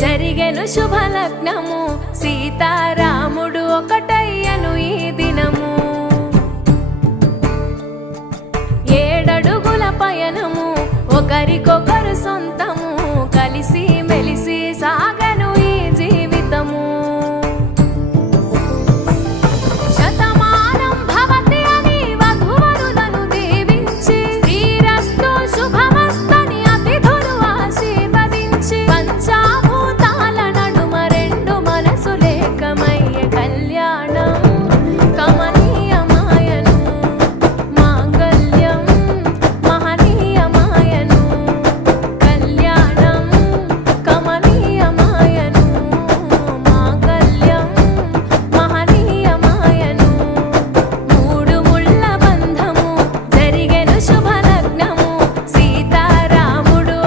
జరిగెను శుభలగ్నము సీతారాముడు ఒకటయ్యను ఈ దినము. 7 అడుగుల పయనము ఒకరికొకరు సొంతం